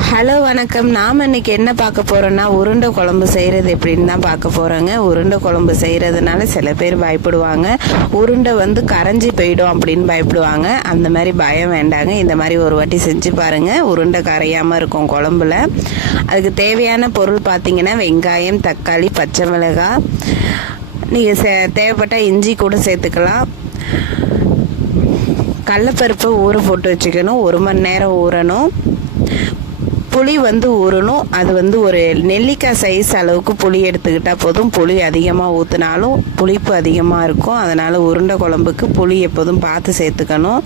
Hello வணக்கம். நாம் இன்னைக்கு என்ன பார்க்க போகிறோன்னா உருண்டை குழம்பு செய்கிறது எப்படின்னு தான் பார்க்க போகிறோங்க உருண்டை குழம்பு செய்கிறதுனால சில பேர் பயப்படுவாங்க. உருண்டை வந்து கரைஞ்சி போயிடும் அப்படின்னு பயப்படுவாங்க. அந்த மாதிரி பயம் வேண்டாங்க. இந்த மாதிரி ஒரு வாட்டி செஞ்சு பாருங்கள் உருண்டை கரையாமல் இருக்கும் குழம்புல. அதுக்கு தேவையான பொருள் பார்த்தீங்கன்னா வெங்காயம் தக்காளி பச்சை மிளகாய். நீங்கள் சே தேவைப்பட்டால் இஞ்சி கூட சேர்த்துக்கலாம். கடலப்பருப்பை ஊற போட்டு வச்சுக்கணும். ஒரு மணி நேரம் ஊறணும். புளி வந்து ஊறணும். அது வந்து ஒரு நெல்லிக்காய் சைஸ் அளவுக்கு புளி எடுத்துக்கிட்டால் போதும். புளி அதிகமாக ஊற்றினாலும் புளிப்பு அதிகமாக இருக்கும். அதனால் உருண்டை குழம்புக்கு புளி எப்போதும் பார்த்து சேர்த்துக்கணும்.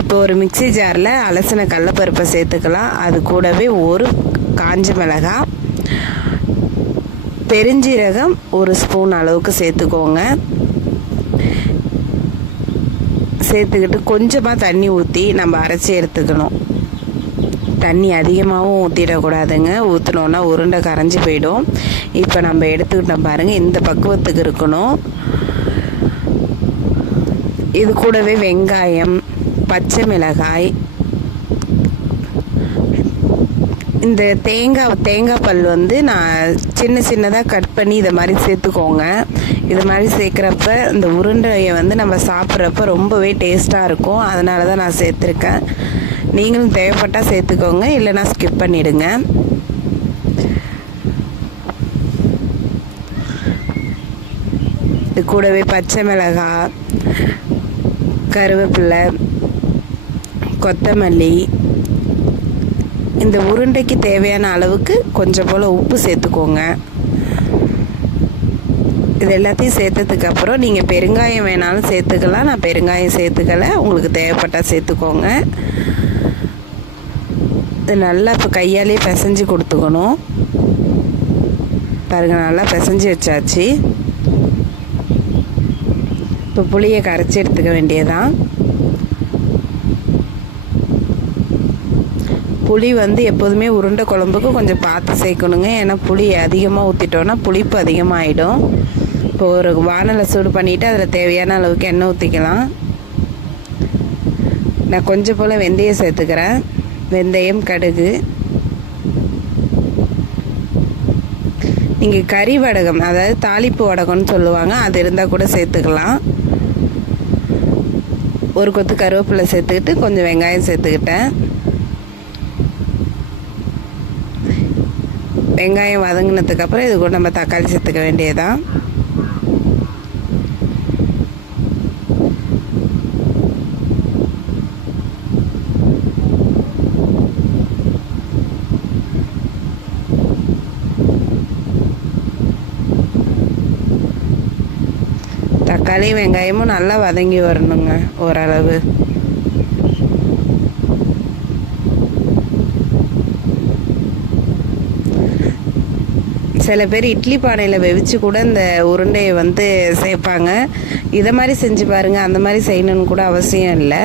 இப்போ ஒரு மிக்சி ஜாரில் அலசின கடலப்பருப்பை சேர்த்துக்கலாம். அது கூடவே ஒரு காஞ்ச மிளகாய் பெருஞ்சீரகம் ஒரு ஸ்பூன் அளவுக்கு சேர்த்துக்கோங்க. சேர்த்துக்கிட்டு கொஞ்சமாக தண்ணி ஊற்றி நம்ம அரைச்சி எடுத்துக்கணும். தண்ணி அதிகமாகவும் ஊற்றிடக்கூடாதுங்க ஊற்றினோன்னா உருண்டை கரைஞ்சி போயிடும். இப்போ நம்ம எடுத்துக்கிட்டோம் பாருங்கள் இந்த பக்குவத்துக்கு இருக்கணும். இது கூடவே வெங்காயம் பச்சை மிளகாய் இந்த தேங்காய் தேங்காய் பல் வந்து நான் சின்ன சின்னதாக கட் பண்ணி இதை மாதிரி சேர்த்துக்கோங்க. இது மாதிரி சேர்க்குறப்ப இந்த உருண்டையை வந்து நம்ம சாப்பிட்றப்ப ரொம்பவே டேஸ்ட்டாக இருக்கும். அதனால தான் நான் சேர்த்துருக்கேன். நீங்களும் தேவைப்பட்டால் சேர்த்துக்கோங்க இல்லைனா ஸ்கிப் பண்ணிடுங்க. இது கூடவே பச்சை மிளகாய் கருவேப்பிலை கொத்தமல்லி இந்த உருண்டைக்கு தேவையான அளவுக்கு கொஞ்சம் போல் உப்பு சேர்த்துக்கோங்க. இது எல்லாத்தையும் சேர்த்ததுக்கு அப்புறம் நீங்கள் பெருங்காயம் வேணாலும் சேர்த்துக்கலாம் நான் பெருங்காயம் சேர்த்துக்கல உங்களுக்கு தேவைப்பட்டால் சேர்த்துக்கோங்க. இது நல்லா இப்போ கையாலே பிசைஞ்சு கொடுத்துக்கணும். பாருங்க நல்லா பிசைஞ்சு வச்சாச்சு. இப்போ புளியை கரைச்சி எடுத்துக்க வேண்டியதான் புளி வந்து எப்போதுமே உருண்டை குழம்புக்கு கொஞ்சம் பார்த்து சேர்க்கணுங்க. ஏன்னா புளி அதிகமாக ஊற்றிட்டோன்னா புளிப்பு அதிகமாகிடும் இப்போ ஒரு வானலை சூடு பண்ணிவிட்டு அதில் தேவையான அளவுக்கு எண்ணெய் ஊற்றிக்கலாம் நான் கொஞ்சம் போல் வெந்தயம் சேர்த்துக்கிறேன். வெந்தயம் கடுகு. நீங்கள் கறி வடகம் அதாவது தாளிப்பு வடகம்னு சொல்லுவாங்க. அது இருந்தால் கூட சேர்த்துக்கலாம். ஒரு கொத்து கருவேப்பிலை சேர்த்துக்கிட்டு கொஞ்சம் வெங்காயம் சேர்த்துக்கிட்டேன். வெங்காயம் வதங்கினதுக்கப்புறம் இது கூட நம்ம தக்காளி சேர்த்துக்க வேண்டியதான் தக்காளி வெங்காயமும் நல்லா வதங்கி வரணுங்க ஓரளவு. சில பேர் இட்லி பானையில் வெவிச்சு கூட இந்த உருண்டையை வந்து சேர்ப்பாங்க. இதை மாதிரி செஞ்சு பாருங்கள் அந்த மாதிரி செய்யணும்னு கூட அவசியம் இல்லை.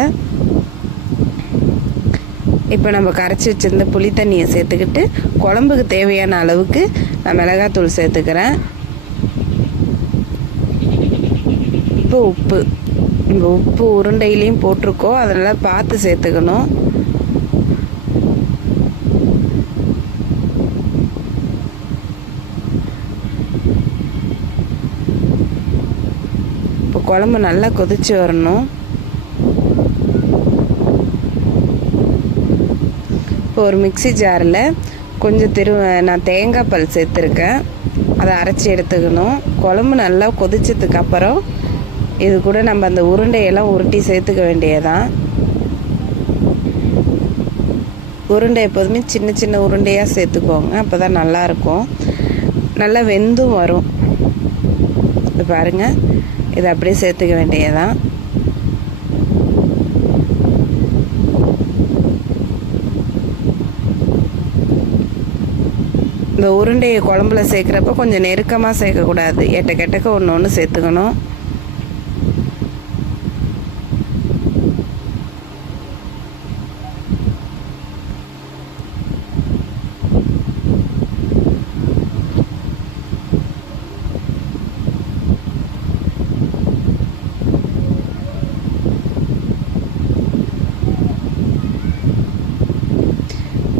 இப்போ நம்ம கரைச்சி வச்சுருந்த புளி தண்ணியை சேர்த்துக்கிட்டு குழம்புக்கு தேவையான அளவுக்கு நான் மிளகாத்தூள் சேர்த்துக்கிறேன். இப்போ உப்பு. இந்த உப்பு உருண்டையிலையும் போட்டிருக்கோம். அதனால் பார்த்து சேர்த்துக்கணும். இப்போ குழம்பு நல்லா கொதிச்சு வரணும். இப்போ ஒரு மிக்சி ஜாரில் கொஞ்சம் திரு நான் தேங்காய் பால் சேர்த்துருக்கேன். அதை அரைச்சி எடுத்துக்கணும். குழம்பு நல்லா கொதிச்சதுக்கு அப்புறம் இது கூட நம்ம அந்த உருண்டையெல்லாம் உருட்டி சேர்த்துக்க வேண்டியதான் உருண்டை எப்போதுமே சின்ன சின்ன உருண்டையாக சேர்த்துக்கோங்க அப்போ தான் நல்லாயிருக்கும். நல்லா வெந்தும் வரும். இது பாருங்கள் இதை அப்படியே சேர்த்துக்க வேண்டியதான் இந்த உருண்டையை குழம்புல சேர்க்குறப்ப கொஞ்சம் நெருக்கமாக சேர்க்கக்கூடாது. எட்ட கெட்டக்க ஒன்று ஒன்று சேர்த்துக்கணும்.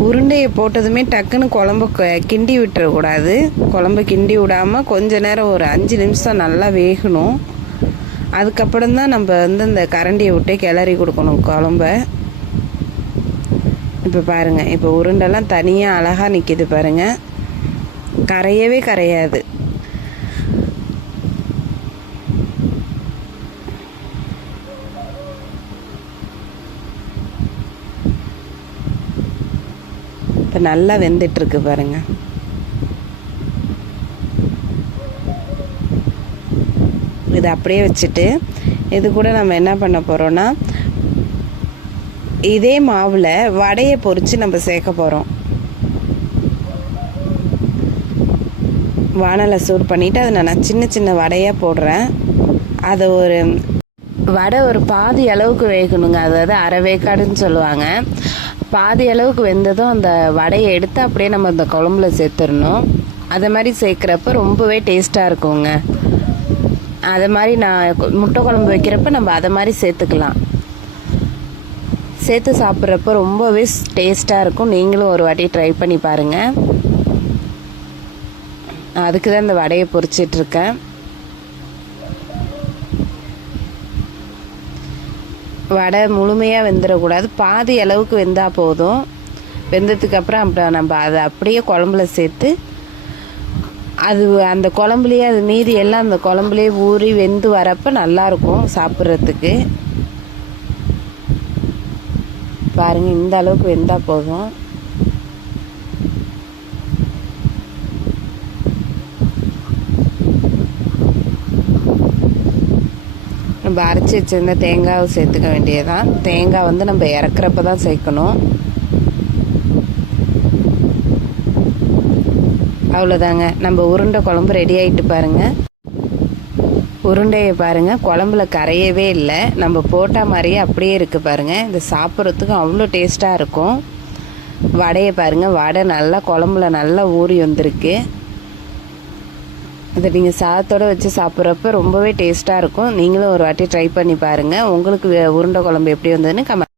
உருண்டையை போட்டதுமே டக்குன்னு குழம்பு கிண்டி விட்டுறக்கூடாது குழம்பு கிண்டி விடாமல் கொஞ்ச நேரம் ஒரு அஞ்சு நிமிஷம் நல்லா வேகணும். அதுக்கப்புறம் தான் நம்ம வந்து இந்த கரண்டியை விட்டு கிளறி கொடுக்கணும் குழம்ப. இப்போ பாருங்கள் இப்போ உருண்டெல்லாம் தனியாக அழகாக நிற்கிது பாருங்கள் கரையவே கரையாது. இப்போ நல்லா வெந்துட்டுருக்கு பாருங்க. இதை அப்படியே வச்சுட்டு இது கூட நம்ம என்ன பண்ண போகிறோன்னா இதே மாவில் வடையை பொறித்து நம்ம சேர்க்க போகிறோம் வானலை சூடு பண்ணிவிட்டு அதை நான் சின்ன சின்ன வடையாக போடுறேன். அதை ஒரு வடை ஒரு பாதி அளவுக்கு வேகணுங்க. அதாவது அரை வேக்காடுன்னு சொல்லுவாங்க. பாதி அளவுக்கு வெந்ததும் அந்த வடையை எடுத்து அப்படியே நம்ம அந்த குழம்புல சேர்த்துடணும். அதை மாதிரி சேர்க்குறப்ப ரொம்பவே டேஸ்ட்டாக இருக்குங்க. அதை மாதிரி நான் முட்டை குழம்பு வைக்கிறப்ப நம்ம அதை மாதிரி சேர்த்துக்கலாம். சேர்த்து சாப்பிட்றப்ப ரொம்பவே டேஸ்ட்டாக இருக்கும். நீங்களும் ஒரு வாட்டி ட்ரை பண்ணி பாருங்கள் அதுக்கு தான் இந்த வடையை பொறிச்சிட்ருக்கேன் வடை முழுமையாக வெந்துடக்கூடாது பாதி அளவுக்கு வெந்தால் போதும். வெந்ததுக்கு அப்புறம் அப்படி நம்ம அதை அப்படியே குழம்புல சேர்த்து அது அந்த குழம்புலேயே அது மீதி எல்லாம் அந்த குழம்புலேயே ஊறி வெந்து வரப்போ நல்லாயிருக்கும் சாப்பிட்றதுக்கு. பாருங்கள் இந்த அளவுக்கு வெந்தால் போதும். நம்ம அரைச்சி வச்சிருந்த தேங்காவை சேர்த்துக்க வேண்டியதுதான். தேங்காய் வந்து நம்ம இறக்குறப்ப தான் சேர்க்கணும். அவ்வளோதாங்க நம்ம உருண்டை குழம்பு ரெடி ஆகிட்டு பாருங்க. உருண்டையை பாருங்க. குழம்புல கரையவே இல்லை. நம்ம போட்ட மாதிரியே அப்படியே இருக்குது பாருங்கள் இந்த சாப்பிட்றதுக்கும் அவ்வளோ டேஸ்ட்டாக இருக்கும். வடையை பாருங்கள் வடை நல்லா குழம்புல நல்லா ஊறி வந்திருக்கு. இதை நீங்கள் சாதத்தோடு வச்சு சாப்பிட்றப்ப ரொம்பவே டேஸ்ட்டாக இருக்கும். நீங்களும் ஒரு வாட்டி ட்ரை பண்ணி பாருங்கள் உங்களுக்கு உருண்டை குழம்பு எப்படி வந்ததுன்னு கமெண்ட்